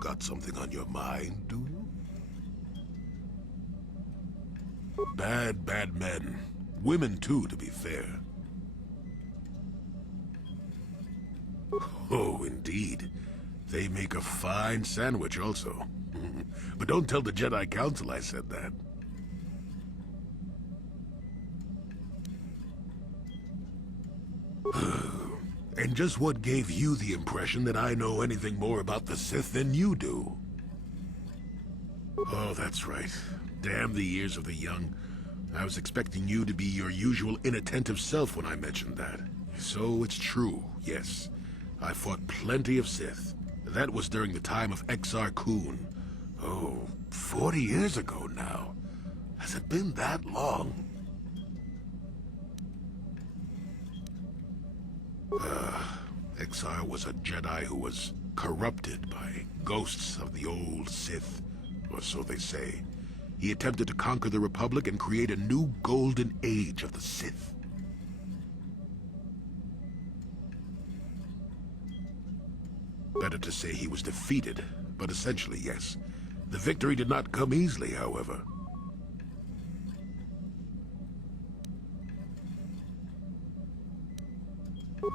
Got something on your mind, do you? Bad, bad men. Women too, to be fair. Oh, indeed. They make a fine sandwich also. But don't tell the Jedi Council I said that. And just what gave you the impression that I know anything more about the Sith than you do? Oh, that's right. Damn the ears of the young. I was expecting you to be your usual inattentive self when I mentioned that. So it's true, yes. I fought plenty of Sith. That was during the time of Exar Kun. Oh, 40 years ago now. Has it been that long? Exar was a Jedi who was corrupted by ghosts of the old Sith, or so they say. He attempted to conquer the Republic and create a new golden age of the Sith. Better to say he was defeated, but essentially, yes. The victory did not come easily, however.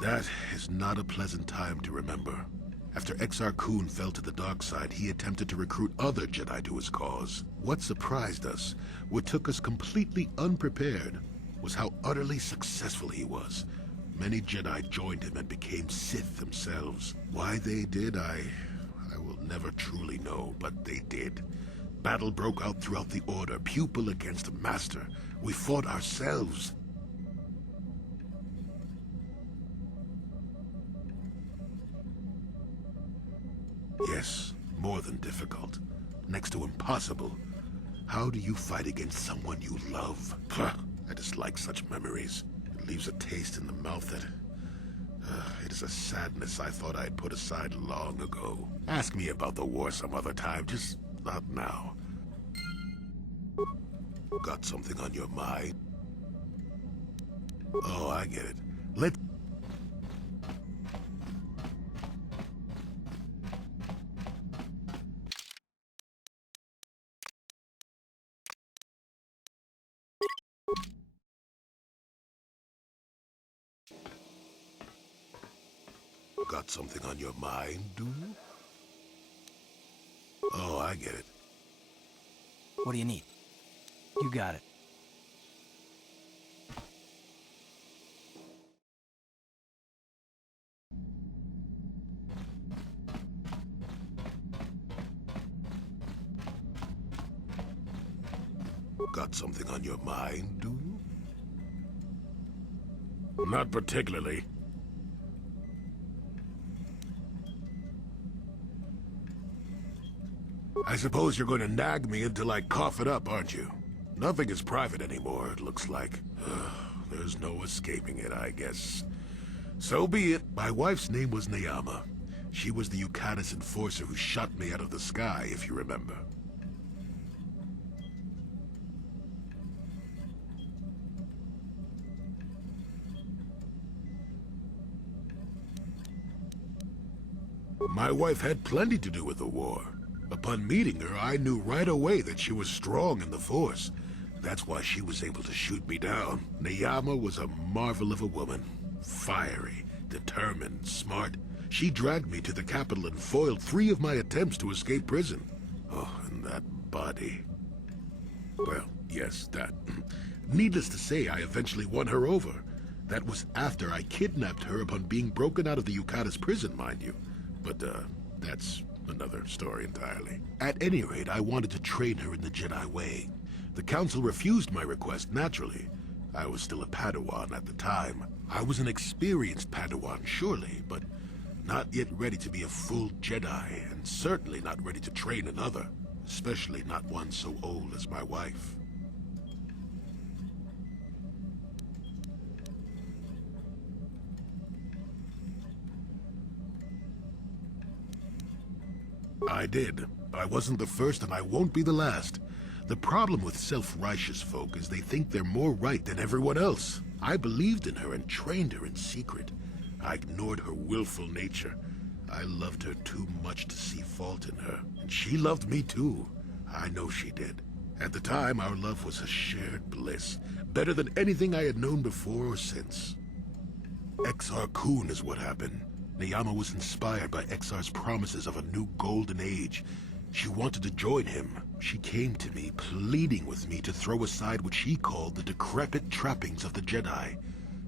That is not a pleasant time to remember. After Exar Kun fell to the dark side, he attempted to recruit other Jedi to his cause. What surprised us, what took us completely unprepared, was how utterly successful he was. Many Jedi joined him and became Sith themselves. Why they did, I will never truly know, but they did. Battle broke out throughout the Order, pupil against master. We fought ourselves. Yes, more than difficult. Next to impossible. How do you fight against someone you love? I dislike such memories. It leaves a taste in the mouth that... it is a sadness I thought I'd put aside long ago. Ask me about the war some other time, just not now. Got something on your mind? Oh, I get it. Let's... Got something on your mind, do you? Oh, I get it. What do you need? You got it. Got something on your mind, do you? Not particularly. I suppose you're going to nag me until I cough it up, aren't you? Nothing is private anymore, it looks like. There's no escaping it, I guess. So be it. My wife's name was Neyama. She was the Yukatis enforcer who shot me out of the sky, if you remember. My wife had plenty to do with the war. Upon meeting her, I knew right away that she was strong in the Force. That's why she was able to shoot me down. Neyama was a marvel of a woman. Fiery, determined, smart. She dragged me to the capital and foiled 3 of my attempts to escape prison. Oh, and that body. Well, yes, that. Needless to say, I eventually won her over. That was after I kidnapped her upon being broken out of the Yukatis prison, mind you. But, that's another story entirely. At any rate, I wanted to train her in the Jedi way. The Council refused my request, naturally. I was still a Padawan at the time. I was an experienced Padawan, surely, but not yet ready to be a full Jedi, and certainly not ready to train another, especially not one so old as my wife. I did. I wasn't the first, and I won't be the last. The problem with self-righteous folk is they think they're more right than everyone else. I believed in her and trained her in secret. I ignored her willful nature. I loved her too much to see fault in her, and she loved me too. I know she did. At the time, our love was a shared bliss, better than anything I had known before or since. Exar Kun is what happened. Neyama was inspired by Exar's promises of a new golden age. She wanted to join him. She came to me, pleading with me to throw aside what she called the decrepit trappings of the Jedi,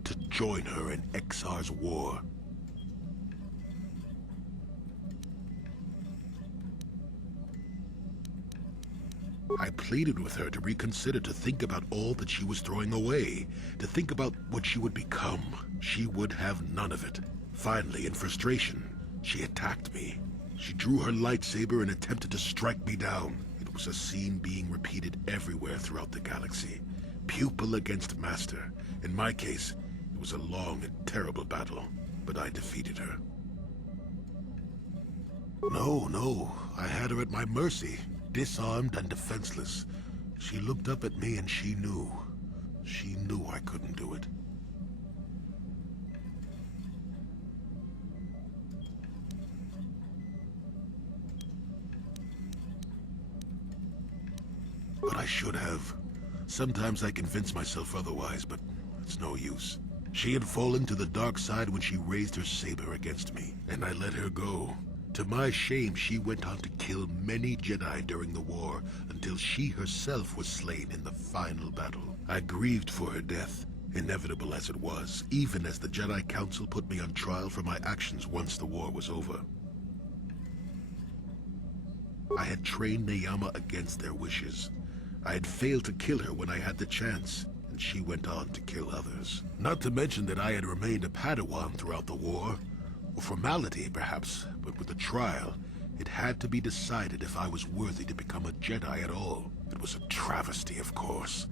to join her in Exar's war. I pleaded with her to reconsider, to think about all that she was throwing away, to think about what she would become. She would have none of it. Finally, in frustration, she attacked me. She drew her lightsaber and attempted to strike me down. It was a scene being repeated everywhere throughout the galaxy. Pupil against master. In my case, it was a long and terrible battle, but I defeated her. No, I had her at my mercy. Disarmed and defenseless. She looked up at me and she knew. She knew I couldn't do it. But I should have. Sometimes I convince myself otherwise, but it's no use. She had fallen to the dark side when she raised her saber against me, and I let her go. To my shame, she went on to kill many Jedi during the war, until she herself was slain in the final battle. I grieved for her death, inevitable as it was, even as the Jedi Council put me on trial for my actions once the war was over. I had trained Neyama against their wishes. I had failed to kill her when I had the chance, and she went on to kill others. Not to mention that I had remained a Padawan throughout the war. A formality, perhaps, but with the trial, it had to be decided if I was worthy to become a Jedi at all. It was a travesty, of course.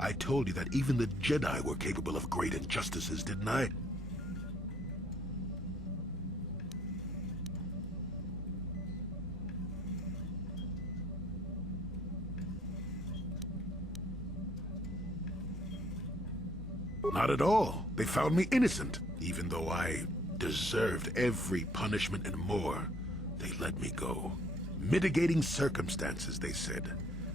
I told you that even the Jedi were capable of great injustices, didn't I? Not at all. They found me innocent, even though I deserved every punishment and more. They let me go. Mitigating circumstances, they said.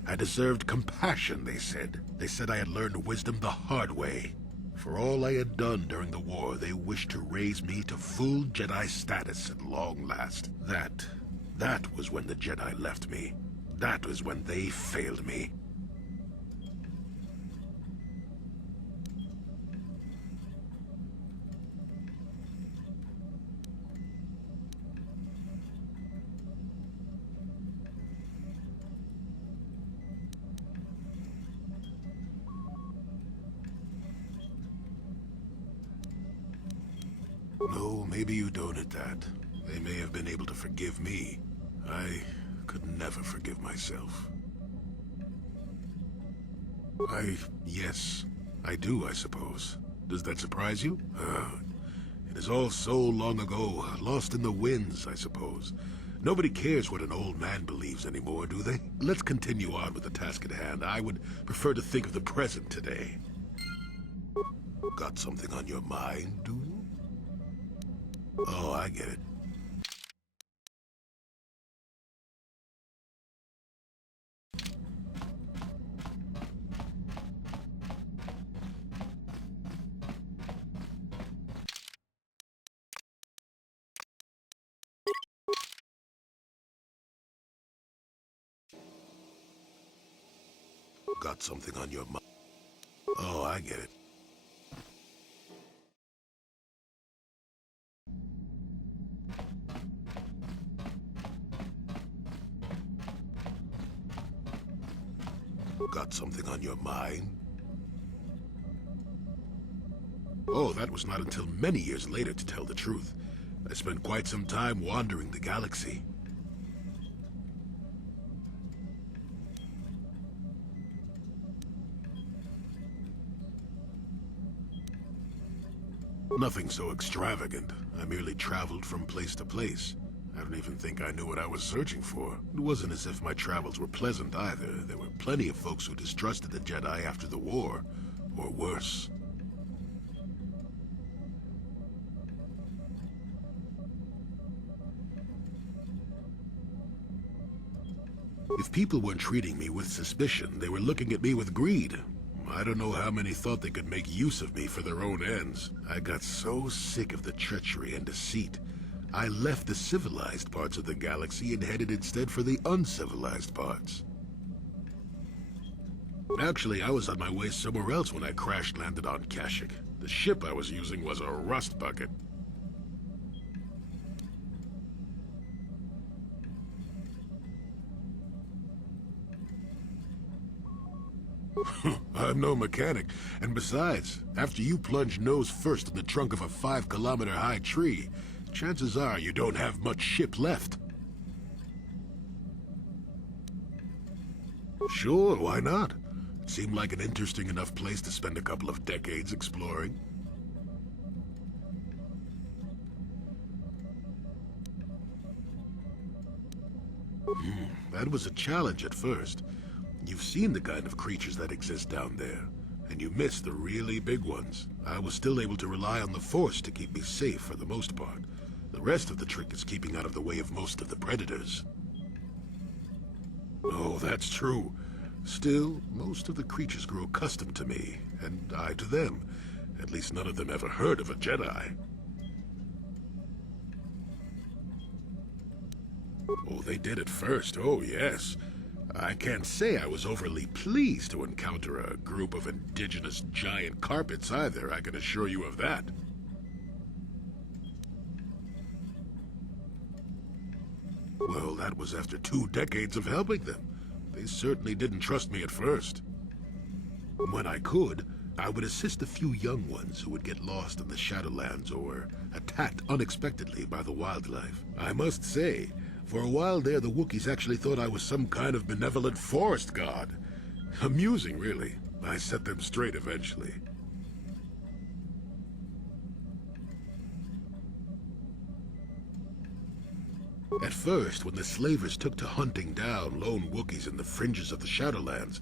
I deserved compassion, they said. They said I had learned wisdom the hard way. For all I had done during the war, they wished to raise me to full Jedi status at long last. That was when the Jedi left me. That was when they failed me. No, maybe you don't at that. They may have been able to forgive me. I could never forgive myself. Yes, I do, I suppose. Does that surprise you? It is all so long ago, lost in the winds, I suppose. Nobody cares what an old man believes anymore, do they? Let's continue on with the task at hand. I would prefer to think of the present today. Got something on your mind, do you? Oh, I get it. Got something on your mind. Oh, I get it. Got something on your mind? Oh, that was not until many years later, to tell the truth. I spent quite some time wandering the galaxy. Nothing so extravagant. I merely traveled from place to place. I don't even think I knew what I was searching for. It wasn't as if my travels were pleasant either. There were plenty of folks who distrusted the Jedi after the war, or worse. If people weren't treating me with suspicion, they were looking at me with greed. I don't know how many thought they could make use of me for their own ends. I got so sick of the treachery and deceit, I left the civilized parts of the galaxy and headed instead for the uncivilized parts. Actually, I was on my way somewhere else when I crash-landed on Kashyyyk. The ship I was using was a rust bucket. I'm no mechanic, and besides, after you plunge nose first in the trunk of a 5-kilometer-high tree, chances are you don't have much ship left. Sure, why not? It seemed like an interesting enough place to spend a couple of decades exploring. That was a challenge at first. You've seen the kind of creatures that exist down there, and you missed the really big ones. I was still able to rely on the Force to keep me safe for the most part. The rest of the trick is keeping out of the way of most of the predators. Oh, that's true. Still, most of the creatures grew accustomed to me, and I to them. At least none of them ever heard of a Jedi. Oh, they did at first, oh yes. I can't say I was overly pleased to encounter a group of indigenous giant carpets either, I can assure you of that. Well, that was after 2 decades of helping them. They certainly didn't trust me at first. When I could, I would assist a few young ones who would get lost in the Shadowlands or attacked unexpectedly by the wildlife. I must say, for a while there, the Wookiees actually thought I was some kind of benevolent forest god. Amusing, really. I set them straight eventually. At first, when the slavers took to hunting down lone Wookiees in the fringes of the Shadowlands,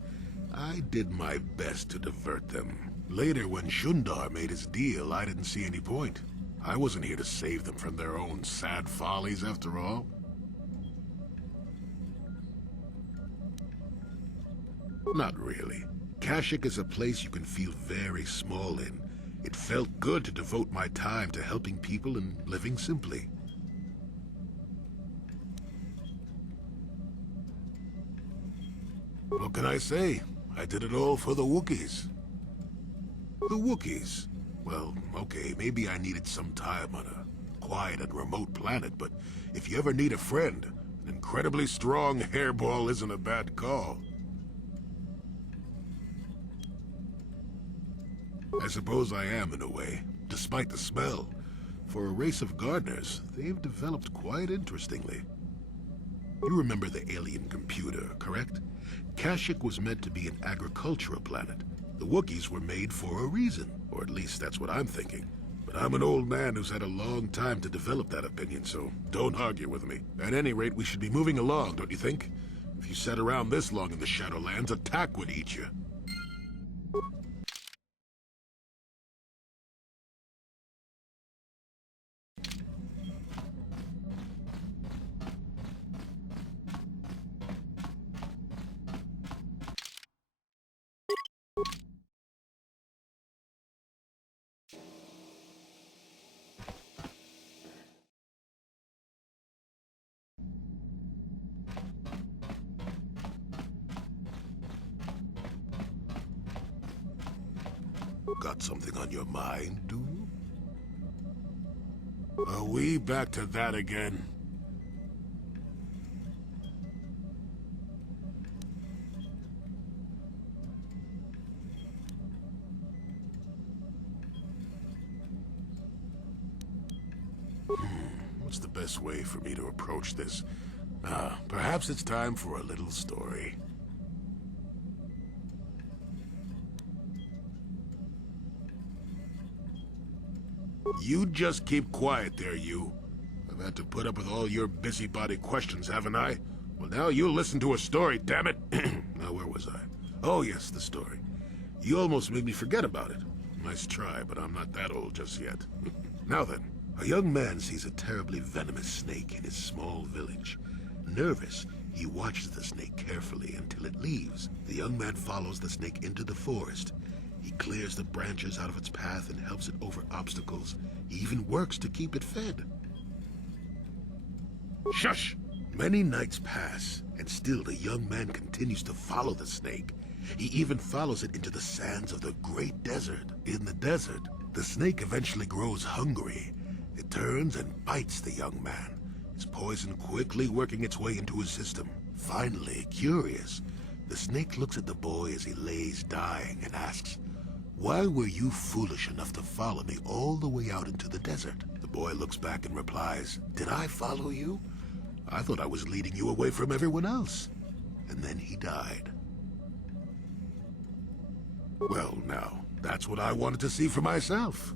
I did my best to divert them. Later, when Shundar made his deal, I didn't see any point. I wasn't here to save them from their own sad follies, after all. Not really. Kashyyyk is a place you can feel very small in. It felt good to devote my time to helping people and living simply. What can I say? I did it all for the Wookiees. The Wookiees? Well, okay, maybe I needed some time on a quiet and remote planet, but if you ever need a friend, an incredibly strong hairball isn't a bad call. I suppose I am, in a way, despite the smell. For a race of gardeners, they've developed quite interestingly. You remember the alien computer, correct? Kashyyyk was meant to be an agricultural planet. The Wookiees were made for a reason, or at least that's what I'm thinking. But I'm an old man who's had a long time to develop that opinion, so don't argue with me. At any rate, we should be moving along, don't you think? If you sat around this long in the Shadowlands, a tack would eat you. Got something on your mind, do you? Are we back to that again? What's the best way for me to approach this? Perhaps it's time for a little story. You just keep quiet there, you. I've had to put up with all your busybody questions, haven't I? Well, now you'll listen to a story, damn it. Now, where was I? Oh, yes, the story. You almost made me forget about it. Nice try, but I'm not that old just yet. Now then, a young man sees a terribly venomous snake in his small village. Nervous, He watches the snake carefully until it leaves. The young man follows the snake into the forest. He clears the branches out of its path and helps it over obstacles. He even works to keep it fed. Shush! Many nights pass, and still the young man continues to follow the snake. He even follows it into the sands of the great desert. In the desert, the snake eventually grows hungry. It turns and bites the young man, his poison quickly working its way into his system. Finally, curious, the snake looks at the boy as he lays dying and asks, "Why were you foolish enough to follow me all the way out into the desert?" The boy looks back and replies, "Did I follow you? I thought I was leading you away from everyone else." And then he died. Well, now, that's what I wanted to see for myself.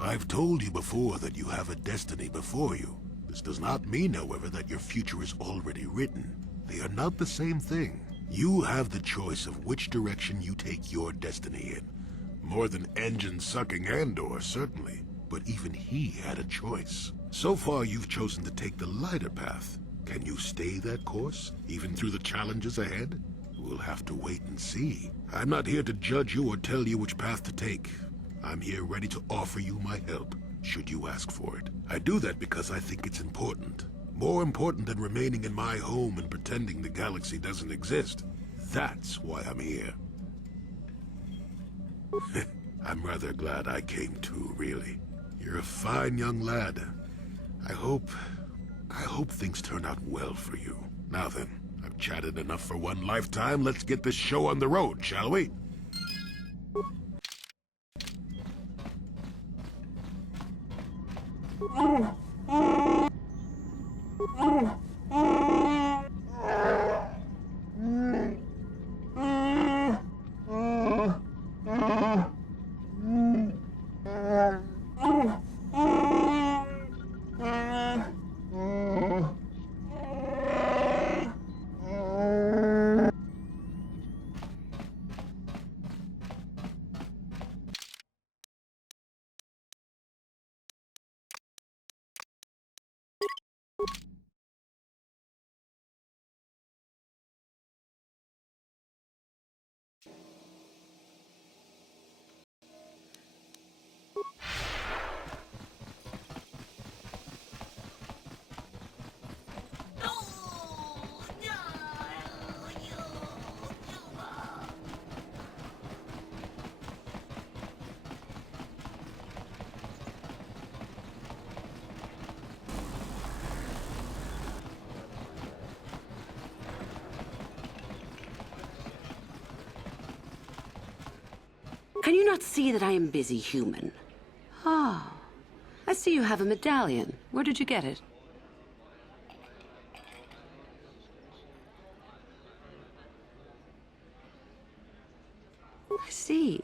I've told you before that you have a destiny before you. This does not mean, however, that your future is already written. They are not the same thing. You have the choice of which direction you take your destiny in. More than engine-sucking Andor, certainly. But even he had a choice. So far, you've chosen to take the lighter path. Can you stay that course, even through the challenges ahead? We'll have to wait and see. I'm not here to judge you or tell you which path to take. I'm here ready to offer you my help, should you ask for it. I do that because I think it's important. More important than remaining in my home and pretending the galaxy doesn't exist. That's why I'm here. I'm rather glad I came too, really. You're a fine young lad. I hope things turn out well for you. Now then, I've chatted enough for one lifetime. Let's get this show on the road, shall we? Can you not see that I am busy, human? Oh, I see you have a medallion. Where did you get it? I see.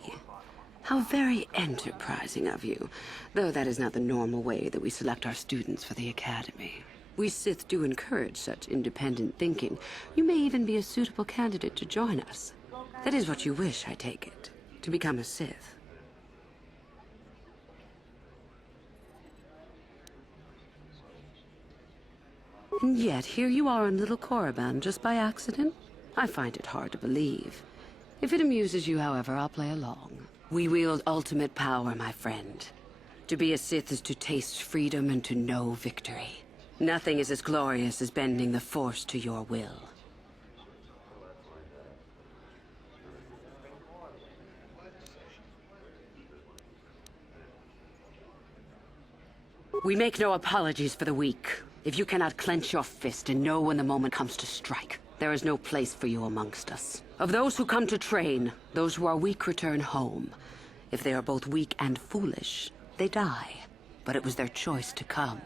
How very enterprising of you. Though that is not the normal way that we select our students for the Academy. We Sith do encourage such independent thinking. You may even be a suitable candidate to join us. That is what you wish, I take it. To become a Sith. And yet, here you are in Little Korriban just by accident? I find it hard to believe. If it amuses you, however, I'll play along. We wield ultimate power, my friend. To be a Sith is to taste freedom and to know victory. Nothing is as glorious as bending the Force to your will. We make no apologies for the weak. If you cannot clench your fist and know when the moment comes to strike, there is no place for you amongst us. Of those who come to train, those who are weak return home. If they are both weak and foolish, they die. But it was their choice to come.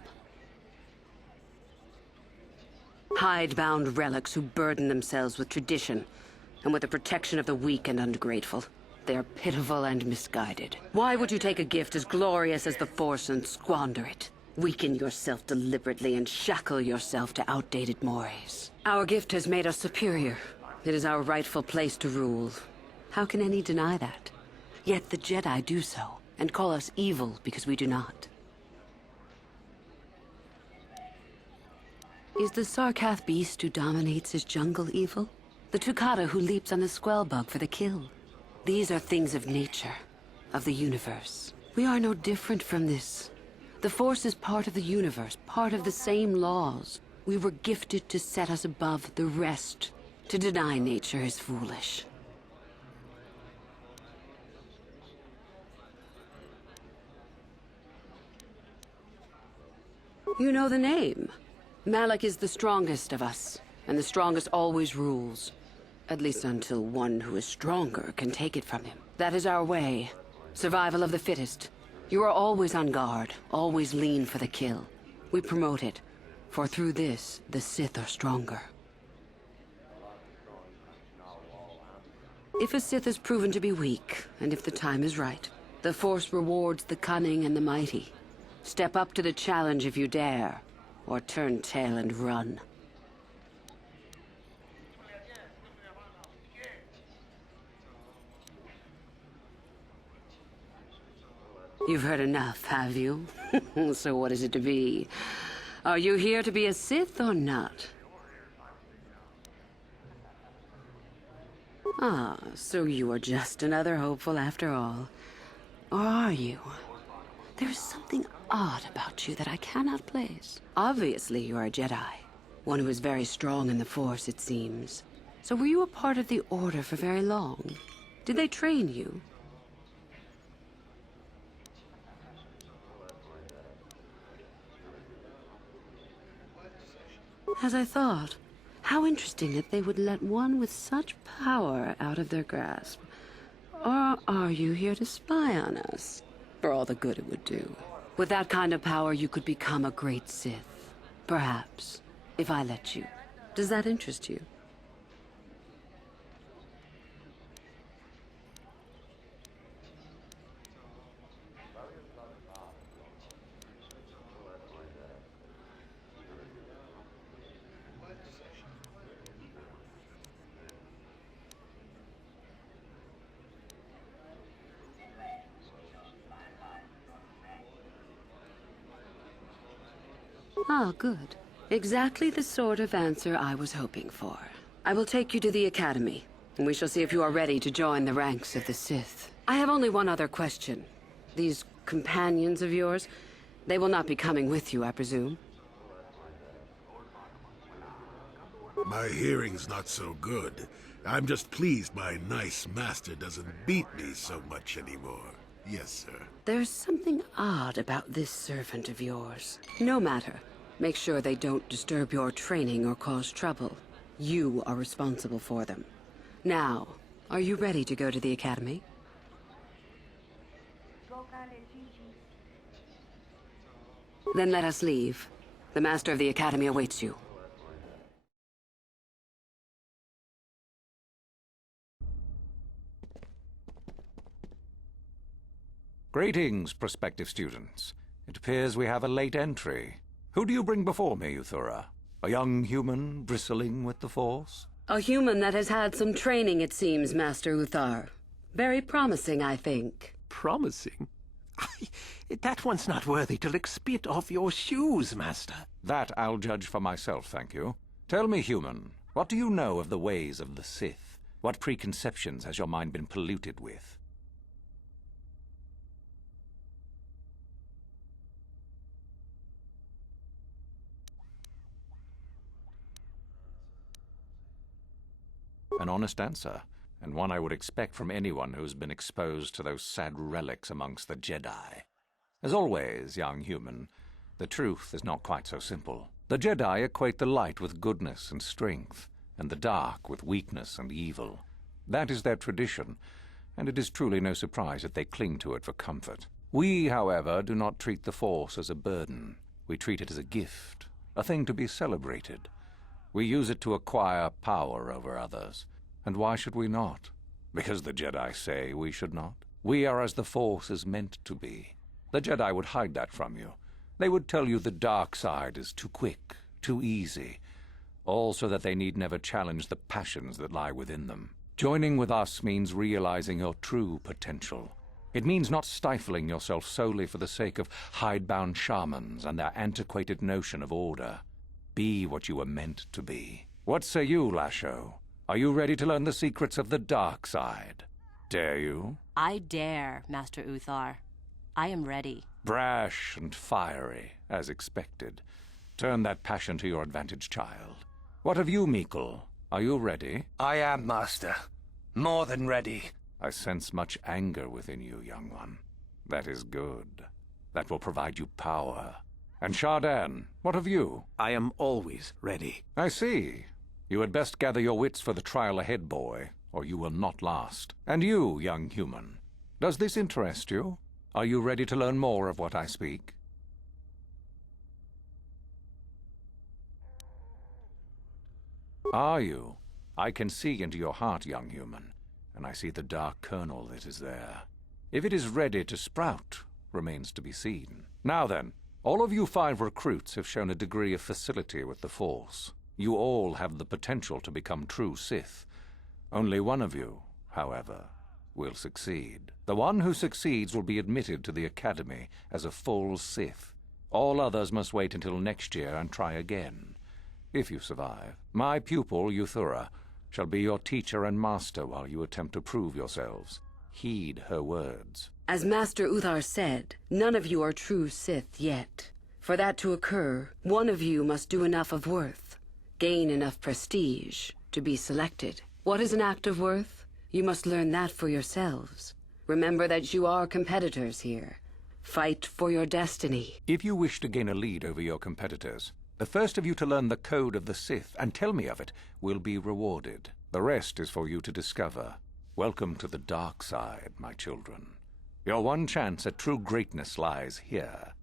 Hidebound relics who burden themselves with tradition and with the protection of the weak and ungrateful. They are pitiful and misguided. Why would you take a gift as glorious as the Force and squander it? Weaken yourself deliberately and shackle yourself to outdated mores. Our gift has made us superior. It is our rightful place to rule. How can any deny that? Yet the Jedi do so, and call us evil because we do not. Is the Sarkath beast who dominates his jungle evil? The Tukata who leaps on the Squellbug for the kill? These are things of nature, of the universe. We are no different from this. The Force is part of the universe, part of the same laws. We were gifted to set us above the rest. To deny nature is foolish. You know the name. Malak is the strongest of us, and the strongest always rules. At least until one who is stronger can take it from him. That is our way. Survival of the fittest. You are always on guard, always lean for the kill. We promote it, for through this, the Sith are stronger. If a Sith is proven to be weak, and if the time is right, the Force rewards the cunning and the mighty. Step up to the challenge if you dare, or turn tail and run. You've heard enough, have you? So what is it to be? Are you here to be a Sith or not? Ah, so you are just another hopeful after all. Or are you? There is something odd about you that I cannot place. Obviously, you are a Jedi. One who is very strong in the Force, it seems. So were you a part of the Order for very long? Did they train you? As I thought. How interesting that they would let one with such power out of their grasp. Or are you here to spy on us? For all the good it would do. With that kind of power, you could become a great Sith. Perhaps, if I let you. Does that interest you? Ah, good. Exactly the sort of answer I was hoping for. I will take you to the Academy, and we shall see if you are ready to join the ranks of the Sith. I have only one other question. These companions of yours, they will not be coming with you, I presume? My hearing's not so good. I'm just pleased my nice master doesn't beat me so much anymore. Yes, sir. There's something odd about this servant of yours. No matter. Make sure they don't disturb your training or cause trouble. You are responsible for them. Now, are you ready to go to the Academy? Then let us leave. The Master of the Academy awaits you. Greetings, prospective students. It appears we have a late entry. Who do you bring before me, Uthura? A young human bristling with the Force? A human that has had some training, it seems, Master Uthar. Very promising, I think. Promising? That one's not worthy to lick spit off your shoes, Master. That I'll judge for myself, thank you. Tell me, human, what do you know of the ways of the Sith? What preconceptions has your mind been polluted with? An honest answer, and one I would expect from anyone who's been exposed to those sad relics amongst the Jedi. As always, young human, the truth is not quite so simple. The Jedi equate the light with goodness and strength, and the dark with weakness and evil. That is their tradition, and it is truly no surprise that they cling to it for comfort. We, however, do not treat the Force as a burden. We treat it as a gift, a thing to be celebrated. We use it to acquire power over others. And why should we not? Because the Jedi say we should not. We are as the Force is meant to be. The Jedi would hide that from you. They would tell you the dark side is too quick, too easy, all so that they need never challenge the passions that lie within them. Joining with us means realizing your true potential. It means not stifling yourself solely for the sake of hidebound shamans and their antiquated notion of order. Be what you were meant to be. What say you, Lasho? Are you ready to learn the secrets of the dark side? Dare you? I dare, Master Uthar. I am ready. Brash and fiery, as expected. Turn that passion to your advantage, child. What of you, Meekle? Are you ready? I am, Master. More than ready. I sense much anger within you, young one. That is good. That will provide you power. And Shardan, what of you? I am always ready. I see. You had best gather your wits for the trial ahead, boy, or you will not last. And you, young human, does this interest you? Are you ready to learn more of what I speak? Are you? I can see into your heart, young human, and I see the dark kernel that is there. If it is ready to sprout, remains to be seen. Now then, all of you 5 recruits have shown a degree of facility with the Force. You all have the potential to become true Sith. Only one of you, however, will succeed. The one who succeeds will be admitted to the Academy as a full Sith. All others must wait until next year and try again. If you survive, my pupil, Euthura, shall be your teacher and master while you attempt to prove yourselves. Heed her words. As Master Uthar said, none of you are true Sith yet. For that to occur, one of you must do enough of worth, gain enough prestige, to be selected. What is an act of worth? You must learn that for yourselves. Remember that you are competitors here. Fight for your destiny. If you wish to gain a lead over your competitors, the first of you to learn the code of the Sith and tell me of it will be rewarded. The rest is for you to discover. Welcome to the dark side, my children. Your one chance at true greatness lies here.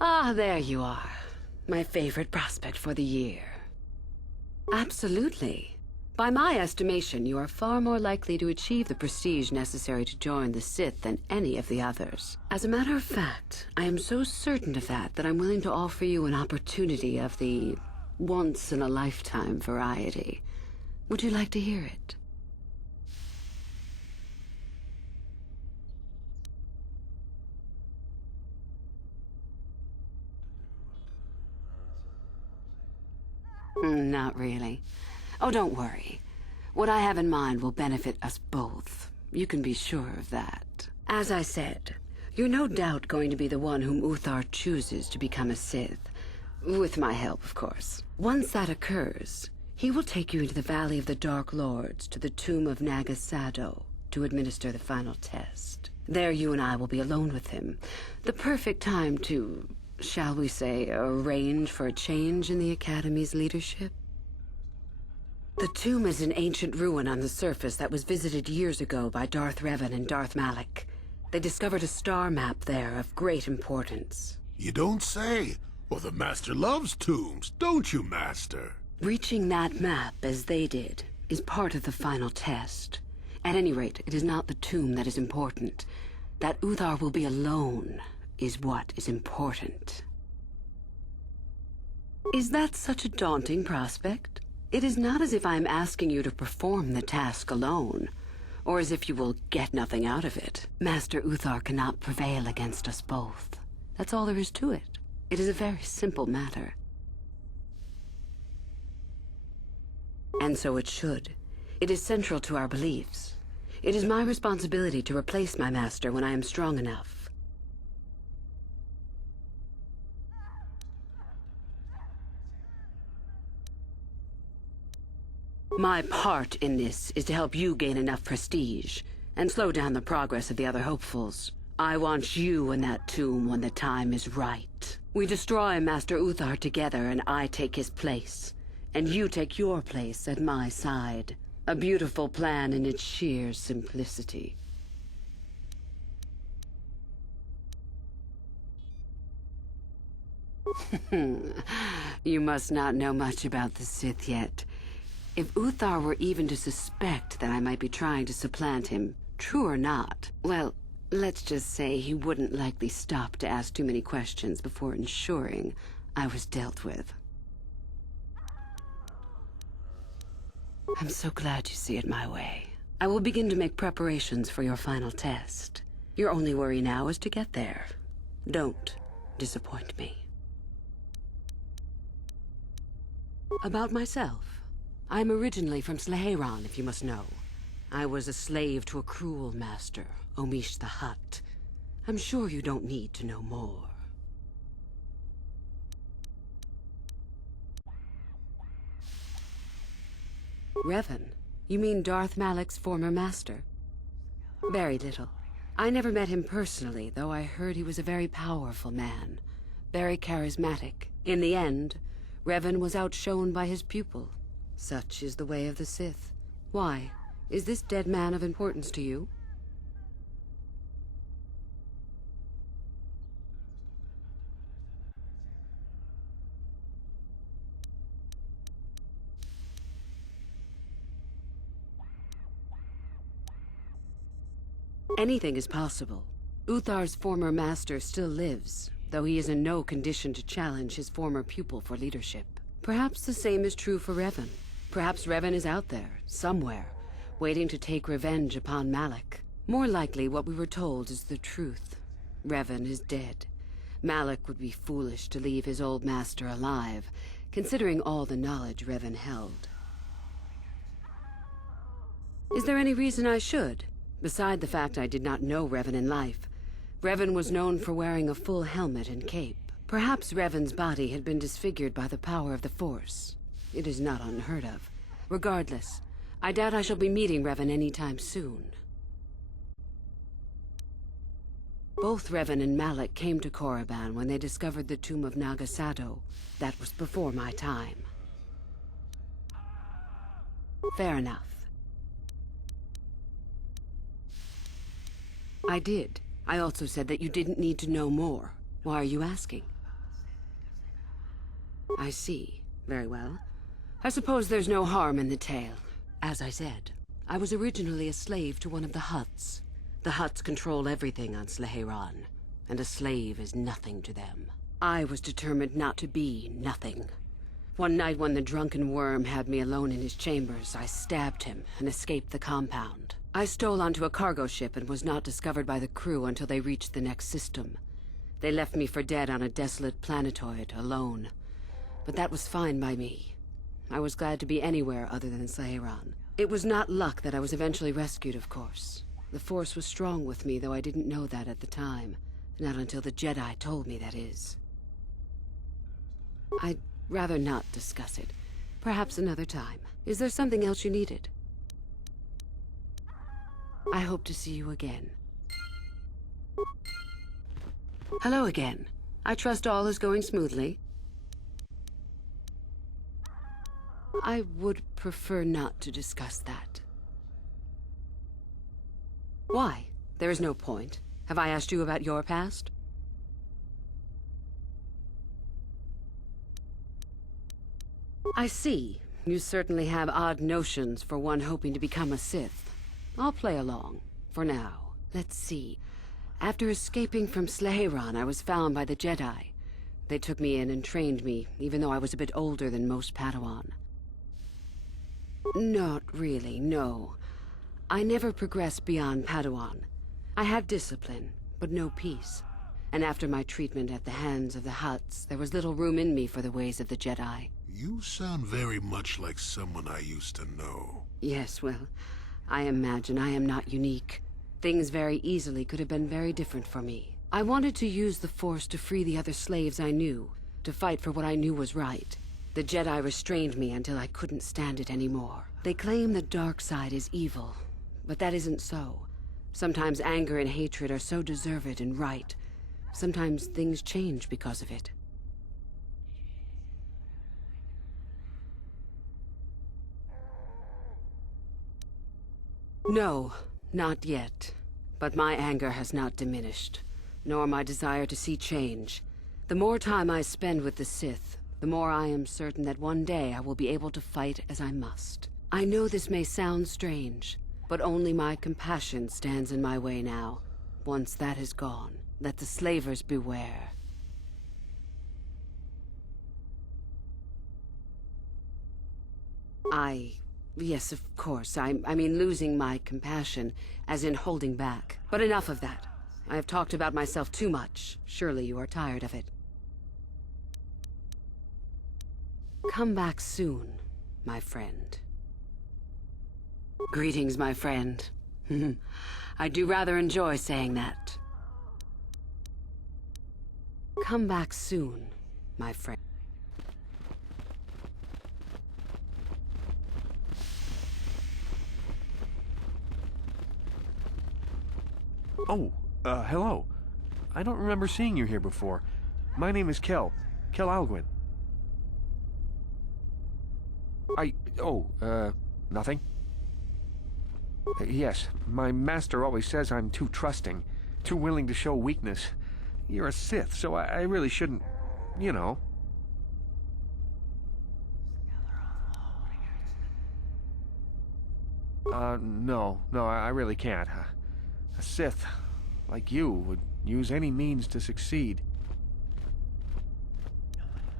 Ah, there you are. My favorite prospect for the year. Absolutely. By my estimation, you are far more likely to achieve the prestige necessary to join the Sith than any of the others. As a matter of fact, I am so certain of that that I'm willing to offer you an opportunity of the once-in-a-lifetime variety. Would you like to hear it? Not really. Oh, don't worry. What I have in mind will benefit us both. You can be sure of that. As I said, you're no doubt going to be the one whom Uthar chooses to become a Sith. With my help, of course. Once that occurs, he will take you into the Valley of the Dark Lords to the tomb of Naga Sadow to administer the final test. There you and I will be alone with him. The perfect time to, shall we say, arrange for a change in the Academy's leadership. The tomb is an ancient ruin on the surface that was visited years ago by Darth Revan and Darth Malak. They discovered a star map there of great importance. You don't say. Well, the Master loves tombs, don't you, Master? Reaching that map, as they did, is part of the final test. At any rate, it is not the tomb that is important. That Uthar will be alone is what is important. Is that such a daunting prospect? It is not as if I am asking you to perform the task alone, or as if you will get nothing out of it. Master Uthar cannot prevail against us both. That's all there is to it. It is a very simple matter. And so it should. It is central to our beliefs. It is my responsibility to replace my master when I am strong enough. My part in this is to help you gain enough prestige and slow down the progress of the other hopefuls. I want you in that tomb when the time is right. We destroy Master Uthar together and I take his place. And you take your place at my side. A beautiful plan in its sheer simplicity. You must not know much about the Sith yet. If Uthar were even to suspect that I might be trying to supplant him, true or not, well, let's just say he wouldn't likely stop to ask too many questions before ensuring I was dealt with. I'm so glad you see it my way. I will begin to make preparations for your final test. Your only worry now is to get there. Don't disappoint me. About myself. I'm originally from Sleheyron, if you must know. I was a slave to a cruel master, Omish the Hutt. I'm sure you don't need to know more. Revan? You mean Darth Malak's former master? Very little. I never met him personally, though I heard he was a very powerful man. Very charismatic. In the end, Revan was outshone by his pupil. Such is the way of the Sith. Why? Is this dead man of importance to you? Anything is possible. Uthar's former master still lives, though he is in no condition to challenge his former pupil for leadership. Perhaps the same is true for Revan. Perhaps Revan is out there, somewhere, waiting to take revenge upon Malak. More likely, what we were told is the truth. Revan is dead. Malak would be foolish to leave his old master alive, considering all the knowledge Revan held. Is there any reason I should? Beside the fact I did not know Revan in life, Revan was known for wearing a full helmet and cape. Perhaps Revan's body had been disfigured by the power of the Force. It is not unheard of. Regardless, I doubt I shall be meeting Revan anytime soon. Both Revan and Malak came to Korriban when they discovered the tomb of Nagasado. That was before my time. Fair enough. I did. I also said that you didn't need to know more. Why are you asking? I see. Very well. I suppose there's no harm in the tale. As I said, I was originally a slave to one of the Hutts. The Hutts control everything on Sleheyron, and a slave is nothing to them. I was determined not to be nothing. One night when the drunken worm had me alone in his chambers, I stabbed him and escaped the compound. I stole onto a cargo ship and was not discovered by the crew until they reached the next system. They left me for dead on a desolate planetoid, alone. But that was fine by me. I was glad to be anywhere other than Sleheyron. It was not luck that I was eventually rescued, of course. The Force was strong with me, though I didn't know that at the time. Not until the Jedi told me, that is. I'd rather not discuss it. Perhaps another time. Is there something else you needed? I hope to see you again. Hello again. I trust all is going smoothly. I would prefer not to discuss that. Why? There is no point. Have I asked you about your past? I see. You certainly have odd notions for one hoping to become a Sith. I'll play along. For now. Let's see. After escaping from Sleheyron, I was found by the Jedi. They took me in and trained me, even though I was a bit older than most Padawan. Not really, no. I never progressed beyond Padawan. I had discipline, but no peace. And after my treatment at the hands of the Hutts, there was little room in me for the ways of the Jedi. You sound very much like someone I used to know. Yes, well, I imagine I am not unique. Things very easily could have been very different for me. I wanted to use the Force to free the other slaves I knew, to fight for what I knew was right. The Jedi restrained me until I couldn't stand it anymore. They claim the dark side is evil, but that isn't so. Sometimes anger and hatred are so deserved and right. Sometimes things change because of it. No, not yet. But my anger has not diminished, nor my desire to see change. The more time I spend with the Sith, the more I am certain that one day I will be able to fight as I must. I know this may sound strange, but only my compassion stands in my way now. Once that is gone, let the slavers beware. Yes, of course. I mean losing my compassion, as in holding back. But enough of that. I have talked about myself too much. Surely you are tired of it. Come back soon, my friend. Greetings, my friend. I do rather enjoy saying that. Come back soon, my friend. Oh, hello. I don't remember seeing you here before. My name is Kel Alguin. Nothing? Yes, my master always says I'm too trusting, too willing to show weakness. You're a Sith, so I really shouldn't, you know. No, I really can't. A Sith, like you, would use any means to succeed.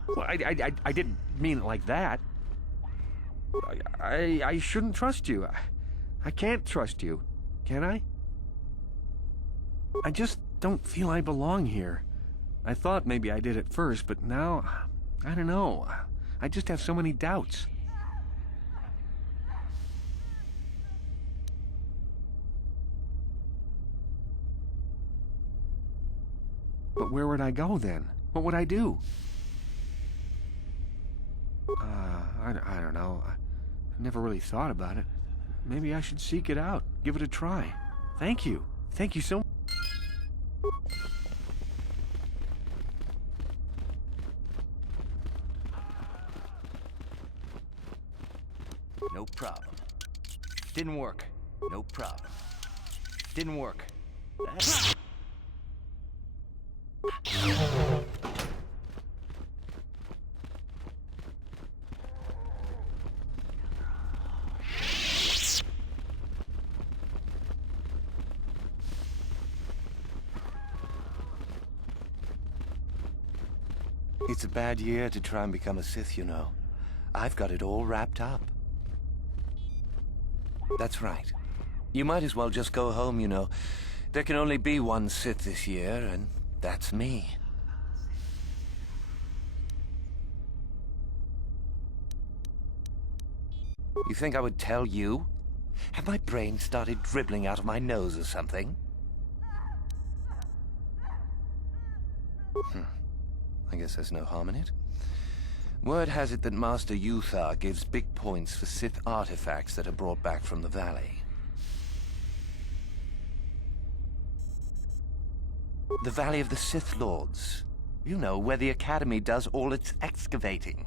Well, I didn't mean it like that. I shouldn't trust you. I can't trust you, can I? I just don't feel I belong here. I thought maybe I did at first, but now, I don't know. I just have so many doubts. But where would I go then? What would I do? I don't know. I never really thought about it. Maybe I should seek it out. Give it a try. Thank you. Thank you so much. No problem. Didn't work. No problem. Didn't work. That's... It's a bad year to try and become a Sith, you know. I've got it all wrapped up. That's right. You might as well just go home, you know. There can only be one Sith this year, and that's me. You think I would tell you? Have my brain started dribbling out of my nose or something? I guess there's no harm in it. Word has it that Master Uthar gives big points for Sith artifacts that are brought back from the valley. The Valley of the Sith Lords. You know, where the Academy does all its excavating.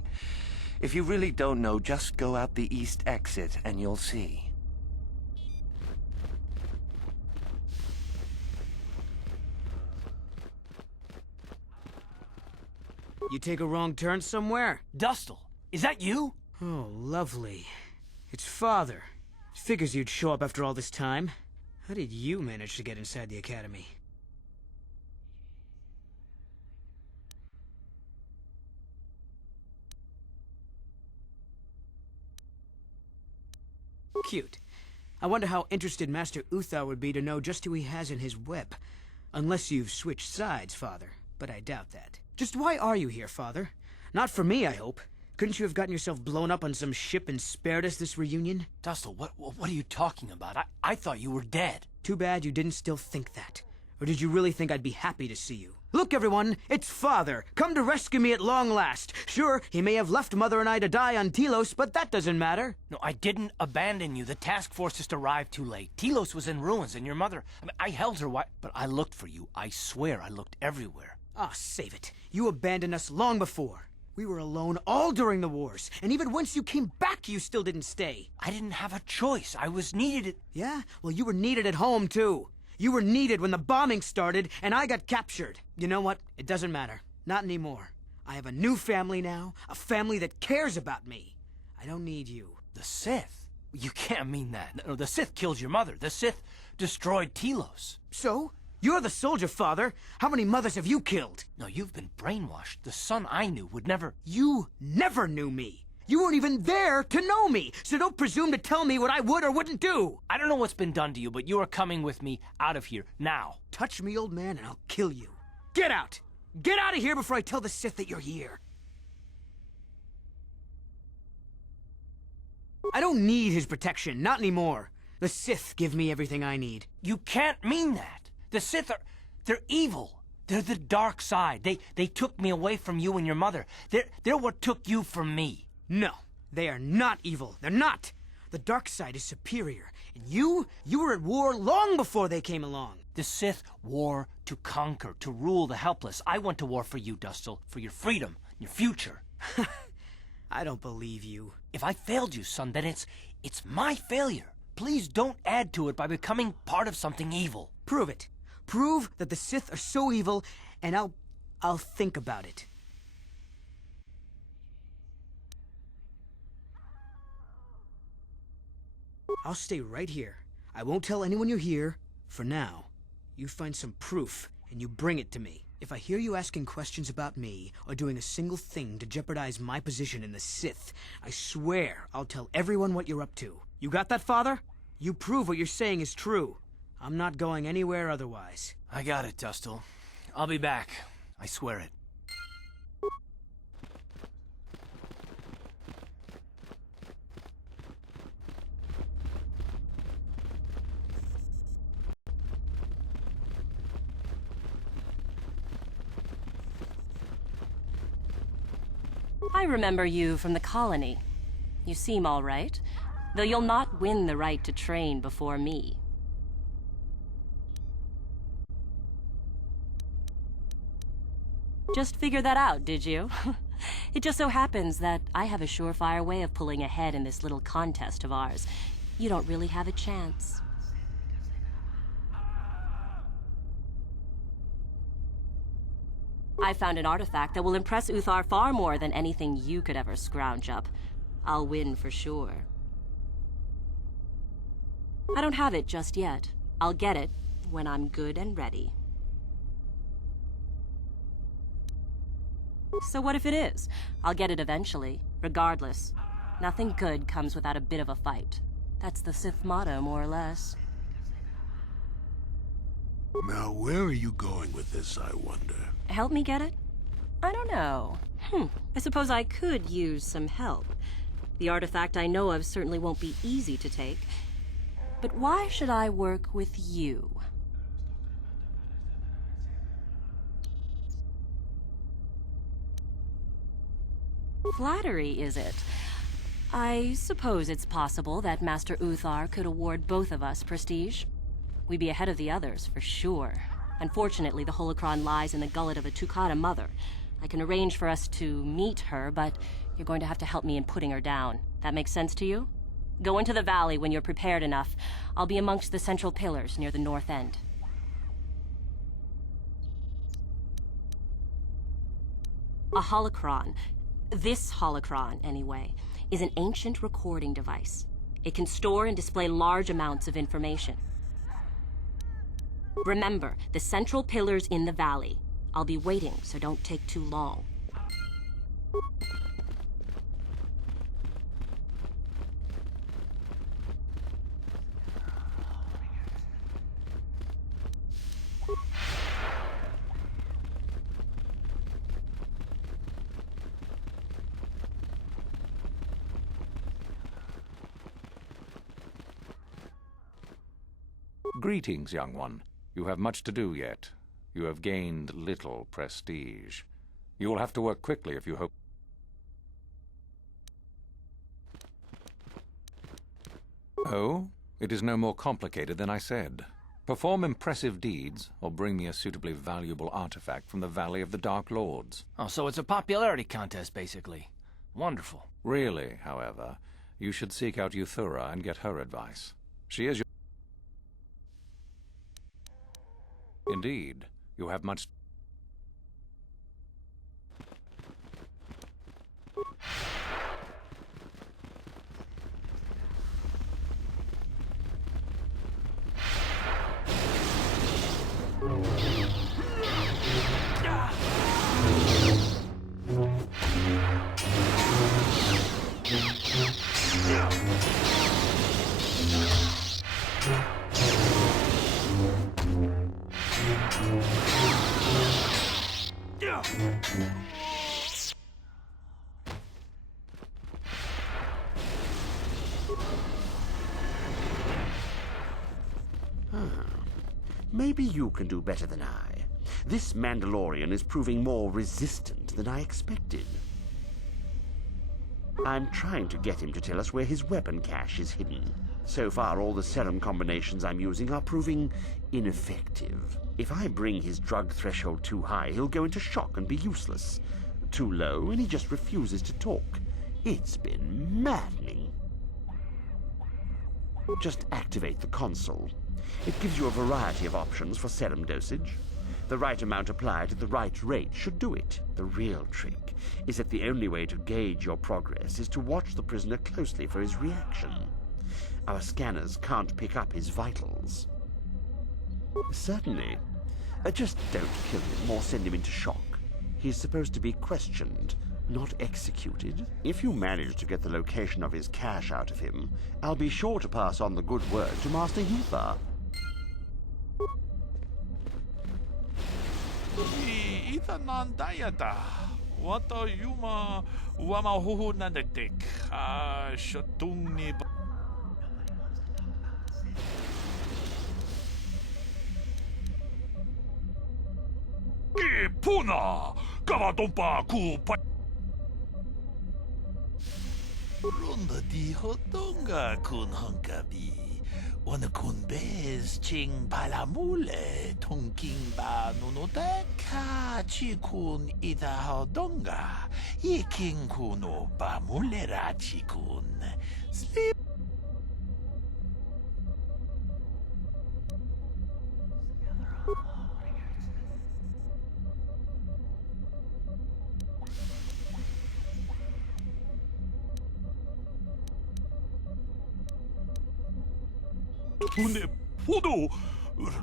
If you really don't know, just go out the east exit and you'll see. You take a wrong turn somewhere? Dustil, is that you? Oh, lovely. It's Father. Figures you'd show up after all this time. How did you manage to get inside the Academy? Cute. I wonder how interested Master Uthar would be to know just who he has in his web. Unless you've switched sides, Father, but I doubt that. Just why are you here, Father? Not for me, I hope. Couldn't you have gotten yourself blown up on some ship and spared us this reunion? Dustil, what are you talking about? I thought you were dead. Too bad you didn't still think that. Or did you really think I'd be happy to see you? Look, everyone, it's Father, come to rescue me at long last. Sure, he may have left Mother and I to die on Telos, but that doesn't matter. No, I didn't abandon you. The task force just arrived too late. Telos was in ruins, and your mother... I held her but I looked for you. I swear I looked everywhere. Ah, save it. You abandoned us long before. We were alone all during the wars, and even once you came back, you still didn't stay. I didn't have a choice. I was needed. Yeah? Well, you were needed at home, too. You were needed when the bombing started, and I got captured. You know what? It doesn't matter. Not anymore. I have a new family now, a family that cares about me. I don't need you. The Sith? You can't mean that. No, the Sith killed your mother. The Sith destroyed Telos. So? You're the soldier, Father. How many mothers have you killed? No, you've been brainwashed. The son I knew would never... You never knew me. You weren't even there to know me, so don't presume to tell me what I would or wouldn't do. I don't know what's been done to you, but you are coming with me out of here, now. Touch me, old man, and I'll kill you. Get out! Get out of here before I tell the Sith that you're here. I don't need his protection, not anymore. The Sith give me everything I need. You can't mean that. The Sith are... they're evil. They're the dark side. They took me away from you and your mother. They're what took you from me. No, they are not evil. They're not. The dark side is superior. And you were at war long before they came along. The Sith war to conquer, to rule the helpless. I went to war for you, Dustil, for your freedom, your future. I don't believe you. If I failed you, son, then it's my failure. Please don't add to it by becoming part of something evil. Prove it. Prove that the Sith are so evil, and I'll think about it. I'll stay right here. I won't tell anyone you're here, for now. You find some proof, and you bring it to me. If I hear you asking questions about me, or doing a single thing to jeopardize my position in the Sith, I swear I'll tell everyone what you're up to. You got that, Father? You prove what you're saying is true. I'm not going anywhere otherwise. I got it, Dustil. I'll be back. I swear it. I remember you from the colony. You seem all right, though you'll not win the right to train before me. Just figured that out, did you? It just so happens that I have a surefire way of pulling ahead in this little contest of ours. You don't really have a chance. I found an artifact that will impress Uthar far more than anything you could ever scrounge up. I'll win for sure. I don't have it just yet. I'll get it when I'm good and ready. So what if it is? I'll get it eventually, regardless. Nothing good comes without a bit of a fight. That's the Sith motto, more or less. Now, where are you going with this, I wonder? Help me get it? I don't know. I suppose I could use some help. The artifact I know of certainly won't be easy to take. But why should I work with you? Flattery, is it? I suppose it's possible that Master Uthar could award both of us prestige. We'd be ahead of the others, for sure. Unfortunately, the holocron lies in the gullet of a Tukata mother. I can arrange for us to meet her, but you're going to have to help me in putting her down. That makes sense to you? Go into the valley when you're prepared enough. I'll be amongst the central pillars near the north end. A holocron, this holocron anyway, is an ancient recording device. It can store and display large amounts of information. Remember, the central pillar's in the valley. I'll be waiting, so don't take too long. Greetings, young one. You have much to do yet. You have gained little prestige. You will have to work quickly if you hope... Oh, it is no more complicated than I said. Perform impressive deeds, or bring me a suitably valuable artifact from the Valley of the Dark Lords. Oh, so it's a popularity contest, basically. Wonderful. Really, however, you should seek out Euthura and get her advice. She is your... Indeed, you have much... Maybe you can do better than I. This Mandalorian is proving more resistant than I expected. I'm trying to get him to tell us where his weapon cache is hidden. So far, all the serum combinations I'm using are proving ineffective. If I bring his drug threshold too high, he'll go into shock and be useless. Too low, and he just refuses to talk. It's been maddening. Just activate the console. It gives you a variety of options for serum dosage. The right amount applied at the right rate should do it. The real trick is that the only way to gauge your progress is to watch the prisoner closely for his reaction. Our scanners can't pick up his vitals. Certainly. Just don't kill him or send him into shock. He's supposed to be questioned, not executed. If you manage to get the location of his cache out of him, I'll be sure to pass on the good word to Master Euthar. Itanan dayata. Wato yuma wamahuhu nandektik. Shatung ni. Puna! Kavatompa kupa. Runda di hotonga kun hunkabi. Wana kun bez ching palamule tongking ba nunoteka chikun ita hodonga. Yiking kuno ba mulera chikun. Sleep. Une podo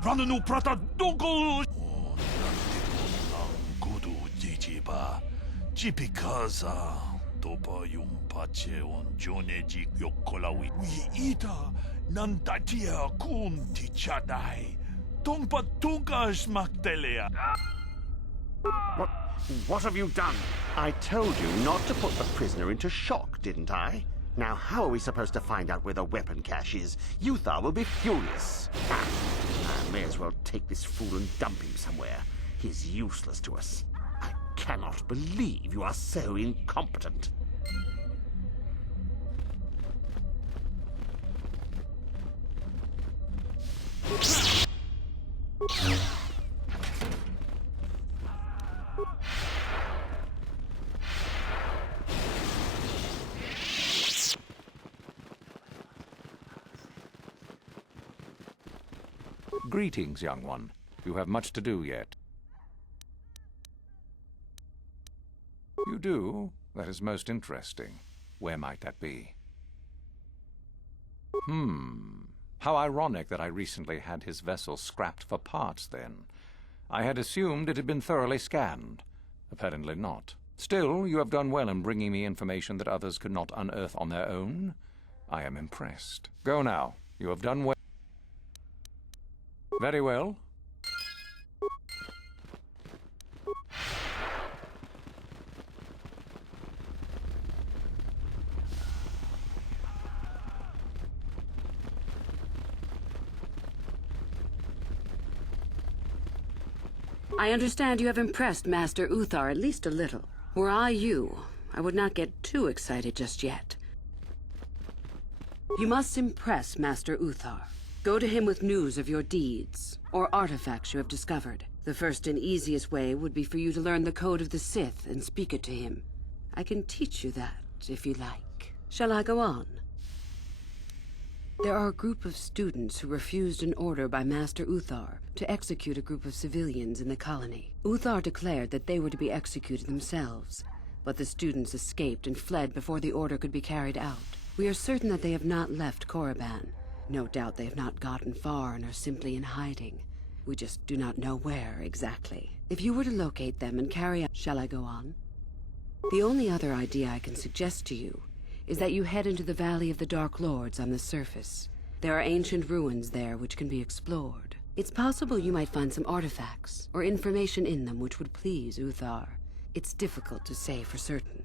rannu prata dogo gudu jijiba jipikaza topa yum pache on joneji yokolawi wi ita nantatia kun tichadai tongpa tungas maktelea. What have you done? I told you not to put the prisoner into shock, didn't I? Now, how are we supposed to find out where the weapon cache is? Euthar will be furious. I may as well take this fool and dump him somewhere. He's useless to us. I cannot believe you are so incompetent. Greetings, young one. You have much to do yet. You do? That is most interesting. Where might that be? How ironic that I recently had his vessel scrapped for parts, then. I had assumed it had been thoroughly scanned. Apparently not. Still, you have done well in bringing me information that others could not unearth on their own. I am impressed. Go now. You have done well. Very well. I understand you have impressed Master Uthar at least a little. Were I you, I would not get too excited just yet. You must impress Master Uthar. Go to him with news of your deeds, or artifacts you have discovered. The first and easiest way would be for you to learn the code of the Sith and speak it to him. I can teach you that, if you like. Shall I go on? There are a group of students who refused an order by Master Uthar to execute a group of civilians in the colony. Uthar declared that they were to be executed themselves, but the students escaped and fled before the order could be carried out. We are certain that they have not left Korriban. No doubt they have not gotten far and are simply in hiding. We just do not know where exactly. If you were to locate them and carry out... Shall I go on? The only other idea I can suggest to you is that you head into the Valley of the Dark Lords on the surface. There are ancient ruins there which can be explored. It's possible you might find some artifacts or information in them which would please Uthar. It's difficult to say for certain.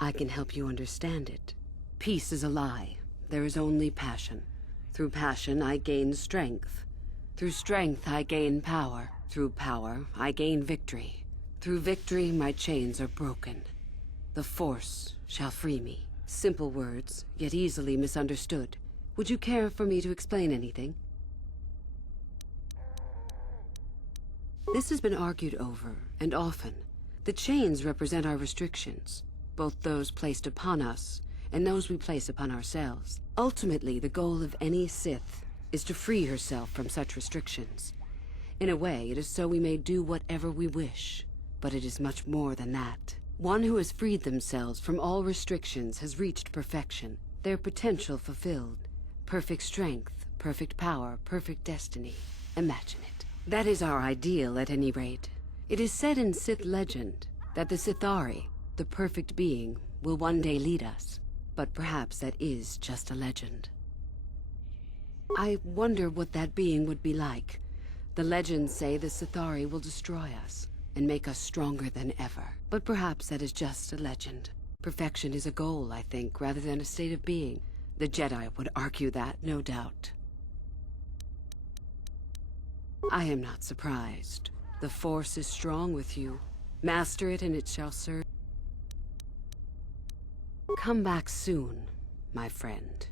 I can help you understand it. Peace is a lie. There is only passion. Through passion, I gain strength. Through strength, I gain power. Through power, I gain victory. Through victory, my chains are broken. The Force shall free me. Simple words, yet easily misunderstood. Would you care for me to explain anything? This has been argued over, and often. The chains represent our restrictions, both those placed upon us and those we place upon ourselves. Ultimately, the goal of any Sith is to free herself from such restrictions. In a way, it is so we may do whatever we wish. But it is much more than that. One who has freed themselves from all restrictions has reached perfection, their potential fulfilled. Perfect strength, perfect power, perfect destiny. Imagine it. That is our ideal, at any rate. It is said in Sith legend that the Sithari, the perfect being, will one day lead us. But perhaps that is just a legend. I wonder what that being would be like. The legends say the Sithari will destroy us and make us stronger than ever. But perhaps that is just a legend. Perfection is a goal, I think, rather than a state of being. The Jedi would argue that, no doubt. I am not surprised. The Force is strong with you. Master it and it shall serve. Come back soon, my friend.